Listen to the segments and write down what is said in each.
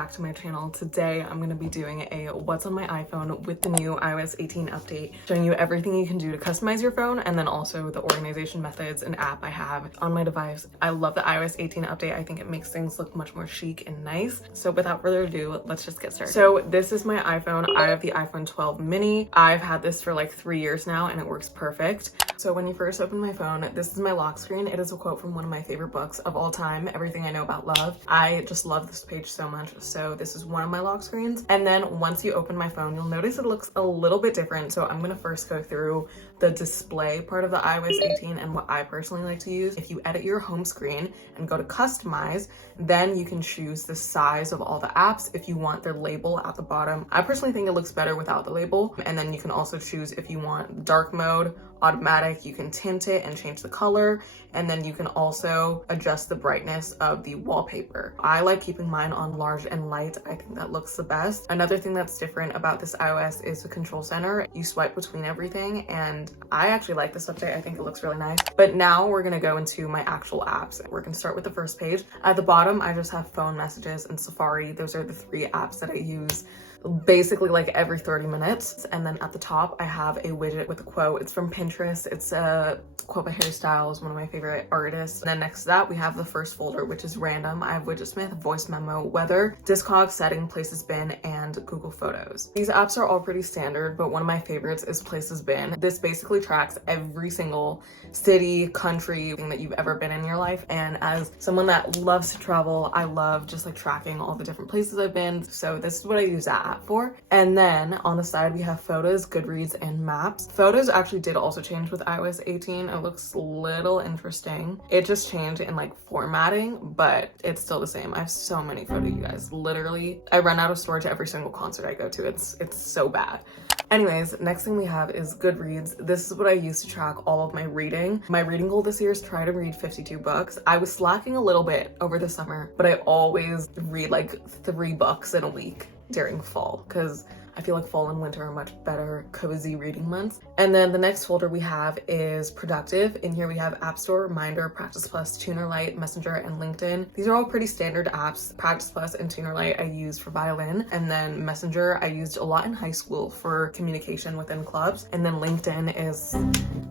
back to my channel. Today I'm going to be doing a what's on my iPhone with the new iOS 18 update, showing you everything you can do to customize your phone and then also the organization methods and app I have on my device. I love the iOS 18 update. I think it makes things look much more chic and nice. So without further ado, let's just get started. So this is my iPhone. I have the iPhone 12 mini. I've had this for like 3 years now and it works perfect. So when you first open my phone, this is my lock screen. It is a quote from one of my favorite books of all time, Everything I Know About Love. I just love this page so much. So this is one of my lock screens. And then once you open my phone, you'll notice it looks a little bit different. So I'm gonna first go through the display part of the iOS 18 and what I personally like to use. If you edit your home screen and go to customize, then you can choose the size of all the apps if you want their label at the bottom. I personally think it looks better without the label. And then you can also choose if you want dark mode, automatic, you can tint it and change the color, and then you can also adjust the brightness of the wallpaper. I like keeping mine on large and light. I think that looks the best. Another thing that's different about this iOS is the control center. You swipe between everything, and I actually like this update. I think it looks really nice. But now we're gonna go into my actual apps. We're gonna start with the first page. At the bottom, I just have phone messages and Safari. Those are the 3 apps that I use basically like every 30 minutes. And then at the top, I have a widget with a quote. It's from Pinterest. It's a quote by Harry Styles, one of my favorite artists. And then next to that, we have the first folder, which is random. I have Widgetsmith, voice memo, weather, Discogs, setting, places bin, and Google Photos. These apps are all pretty standard, but one of my favorites is places bin. This basically tracks every single city, country, thing that you've ever been in your life. And as someone that loves to travel, I love just like tracking all the different places I've been. So this is what I use that app for. And then on the side, we have photos, Goodreads, and maps. Photos actually did also change with iOS 18. It looks a little interesting. It just changed in like formatting, but it's still the same. I have so many photos, you guys. Literally, I run out of storage every single concert I go to. It's so bad. Anyways, next thing we have is Goodreads. This is what I use to track all of my reading. My reading goal this year is try to read 52 books. I was slacking a little bit over the summer, but I always read like 3 books in a week during fall because I feel like fall and winter are much better cozy reading months. And then the next folder we have is productive. In here we have App Store, Reminder, Practice Plus, Tuner Lite, Messenger, and LinkedIn. These are all pretty standard apps. Practice Plus and Tuner Lite I use for violin, and then Messenger I used a lot in high school for communication within clubs. And then LinkedIn is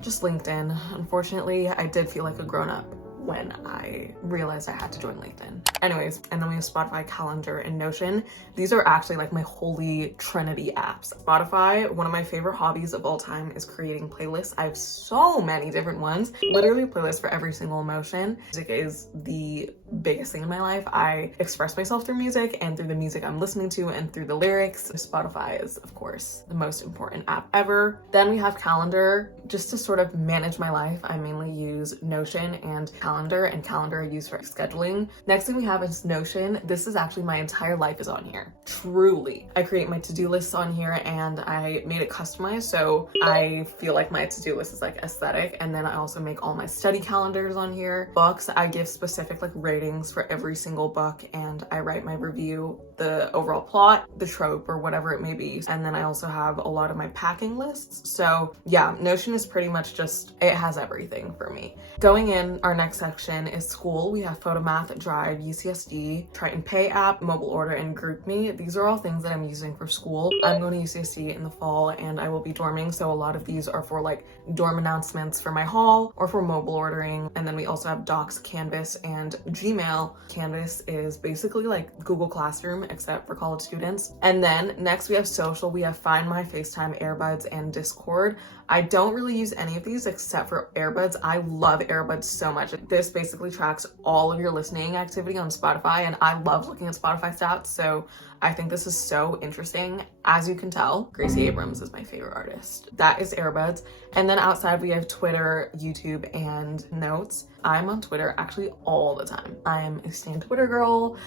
just LinkedIn. Unfortunately, I did feel like a grown-up when I realized I had to join LinkedIn. Anyways, and then we have Spotify, Calendar, and Notion. These are actually like my holy trinity apps. Spotify, one of my favorite hobbies of all time is creating playlists. I have so many different ones, literally playlists for every single emotion. Music is the biggest thing in my life. I express myself through music and through the music I'm listening to and through the lyrics. Spotify is, of course, the most important app ever. Then we have Calendar. Just to sort of manage my life, I mainly use Notion and Calendar I use for scheduling. Next thing we have is Notion. This is actually my entire life is on here. Truly. I create my to-do lists on here and I made it customized, so I feel like my to-do list is like aesthetic. And then I also make all my study calendars on here. Books, I give specific like ratings for every single book, and I write my review, the overall plot, the trope, or whatever it may be. And then I also have a lot of my packing lists. So yeah, Notion is pretty much just, it has everything for me. Going in, our next section is school. We have Photomath, Drive, UCSD, Triton Pay app, Mobile Order, and GroupMe. These are all things that I'm using for school. I'm going to UCSD in the fall and I will be dorming, so a lot of these are for like dorm announcements for my hall or for mobile ordering. And then we also have Docs, Canvas, and Gmail. Canvas is basically like Google Classroom except for college students. And then next we have social. We have Find My, FaceTime, Airbuds, and Discord. I don't really use any of these except for Airbuds. I love Airbuds so much. This basically tracks all of your listening activity on Spotify, and I love looking at Spotify stats, so I think this is so interesting. As you can tell, Gracie Abrams is my favorite artist. That is Airbuds. And then outside we have Twitter, YouTube, and Notes. I'm on Twitter actually all the time. I'm a stan Twitter girl.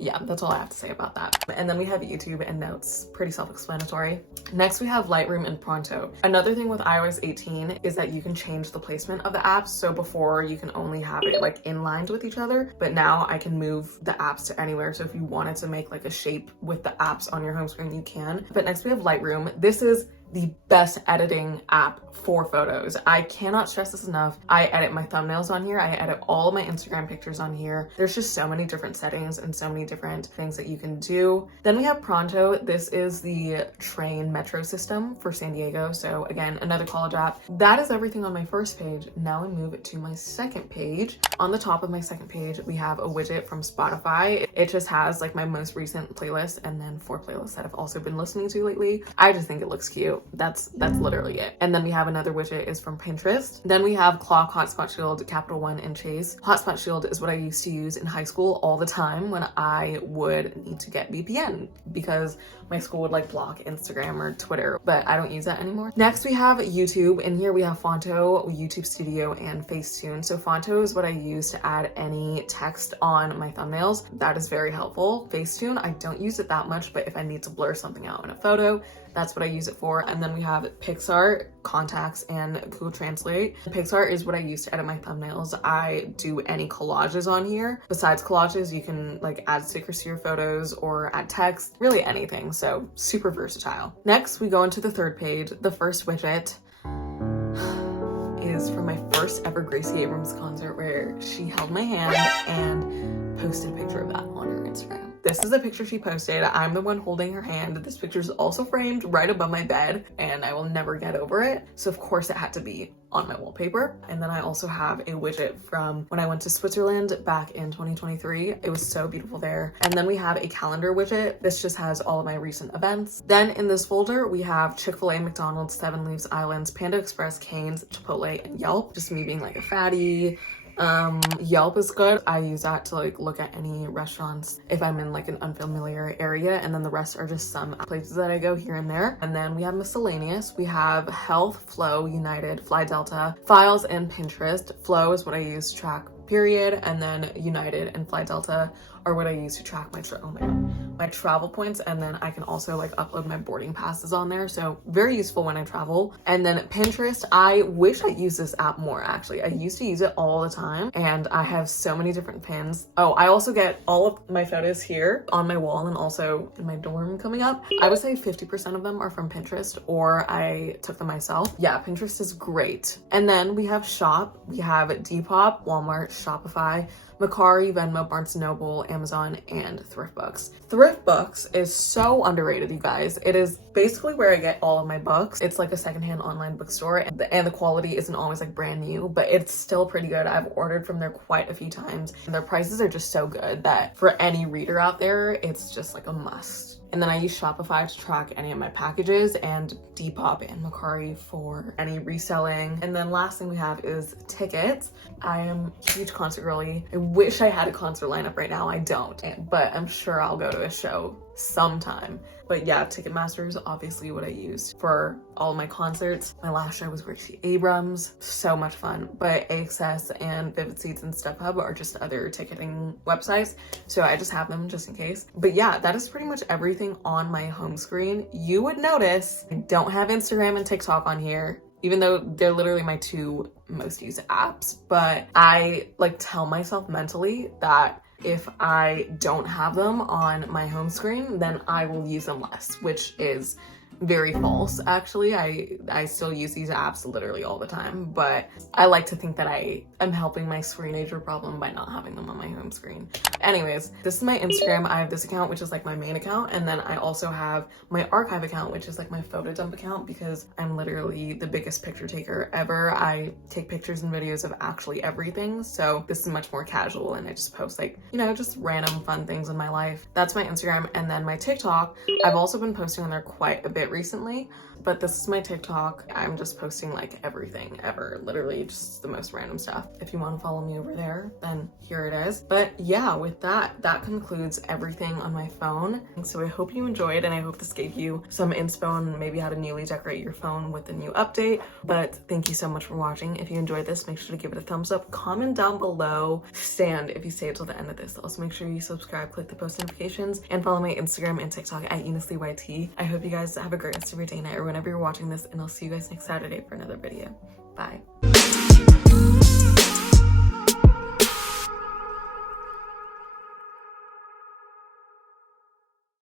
Yeah, that's all I have to say about that. And then we have YouTube and Notes, pretty self-explanatory. Next, we have Lightroom and Pronto. Another thing with iOS 18 is that you can change the placement of the apps. So before you can only have it like inlined with each other, but now I can move the apps to anywhere. So if you wanted to make like a shape with the apps on your home screen, you can. But next we have Lightroom. This is the best editing app for photos. I cannot stress this enough. I edit my thumbnails on here. I edit all of my Instagram pictures on here. There's just so many different settings and so many different things that you can do. Then we have Pronto. This is the train metro system for San Diego. So again, another college app. That is everything on my first page. Now I move it to my second page. On the top of my second page, we have a widget from Spotify. It just has like my most recent playlist and then 4 playlists that I've also been listening to lately. I just think it looks cute. That's literally it. And then we have another widget is from Pinterest. Then we have Clock, Hotspot Shield, Capital One, and Chase. Hotspot Shield is what I used to use in high school all the time when I would need to get VPN because my school would like block Instagram or Twitter, but I don't use that anymore. Next we have YouTube. In here we have Fonto, YouTube Studio, and Facetune. So Fonto is what I use to add any text on my thumbnails. That is very helpful. Facetune, I don't use it that much, but if I need to blur something out in a photo, that's what I use it for. And then we have Pixar, Contacts, and Google Translate. Pixar is what I use to edit my thumbnails. I do any collages on here. Besides collages, you can like add stickers to your photos or add text, really anything. So super versatile. Next, we go into the third page. The first widget is from my first ever Gracie Abrams concert where she held my hand and posted a picture of that on her Instagram. This is the picture she posted. I'm the one holding her hand. This picture is also framed right above my bed and I will never get over it. So of course it had to be on my wallpaper. And then I also have a widget from when I went to Switzerland back in 2023. It was so beautiful there. And then we have a calendar widget. This just has all of my recent events. Then in this folder, we have Chick-fil-A, McDonald's, Seven Leaves Islands, Panda Express, Cane's, Chipotle, and Yelp. Just me being like a fatty. Yelp is good. I use that to like look at any restaurants if I'm in like an unfamiliar area, and then the rest are just some places that I go here and there. And then we have miscellaneous. We have Health, Flow, United, Fly Delta, Files, and Pinterest. Flow is what I use to track period, and then United and Fly Delta are what I use to track my travel points, and then I can also like upload my boarding passes on there, so very useful when I travel. And then Pinterest, I wish I used this app more actually. I used to use it all the time and I have so many different pins. Oh, I also get all of my photos here on my wall and also in my dorm coming up. I would say 50% of them are from Pinterest or I took them myself. Yeah, Pinterest is great. And then we have Shop, we have Depop, Walmart, Shopify, Mercari, Venmo, Barnes & Noble, Amazon, and ThriftBooks. ThriftBooks is so underrated, you guys. It is basically where I get all of my books. It's like a secondhand online bookstore, and the quality isn't always like brand new, but it's still pretty good. I've ordered from there quite a few times, and their prices are just so good that for any reader out there, it's just like a must. And then I use Shopify to track any of my packages, and Depop and Mercari for any reselling. And then last thing we have is tickets. I am a huge concert girly. I wish I had a concert lineup right now. I don't, but I'm sure I'll go to a show sometime. But yeah, Ticketmaster is obviously what I use for all of my concerts. My last show was Gracie Abrams, so much fun. But AXS and Vivid Seats and StubHub are just other ticketing websites, so I just have them just in case. But yeah, that is pretty much everything on my home screen. You would notice I don't have Instagram and TikTok on here, even though they're literally my 2 most used apps. But I like tell myself mentally that if I don't have them on my home screen, then I will use them less, which is very false actually. I still use these apps literally all the time, but I like to think that I am helping my screenager problem by not having them on my home screen. Anyways, this is my Instagram. I have this account, which is like my main account, and then I also have my archive account, which is like my photo dump account, because I'm literally the biggest picture taker ever. I take pictures and videos of actually everything, so this is much more casual, and I just post like, you know, just random fun things in my life. That's my Instagram. And then my TikTok, I've also been posting on there quite a bit recently, but this is my TikTok. I'm just posting like everything ever, literally just the most random stuff. If you want to follow me over there, then here it is. But yeah, with that concludes everything on my phone. So I hope you enjoyed, and I hope this gave you some inspo on maybe how to newly decorate your phone with the new update. But thank you so much for watching. If you enjoyed this, make sure to give it a thumbs up, comment down below, stand if you stay until the end of this. Also make sure you subscribe, click the post notifications, and follow my Instagram and TikTok at uniceliubusiness. I hope you guys have a great rest of your day, night, or whenever you're watching this, and I'll see you guys next Saturday for another video. Bye.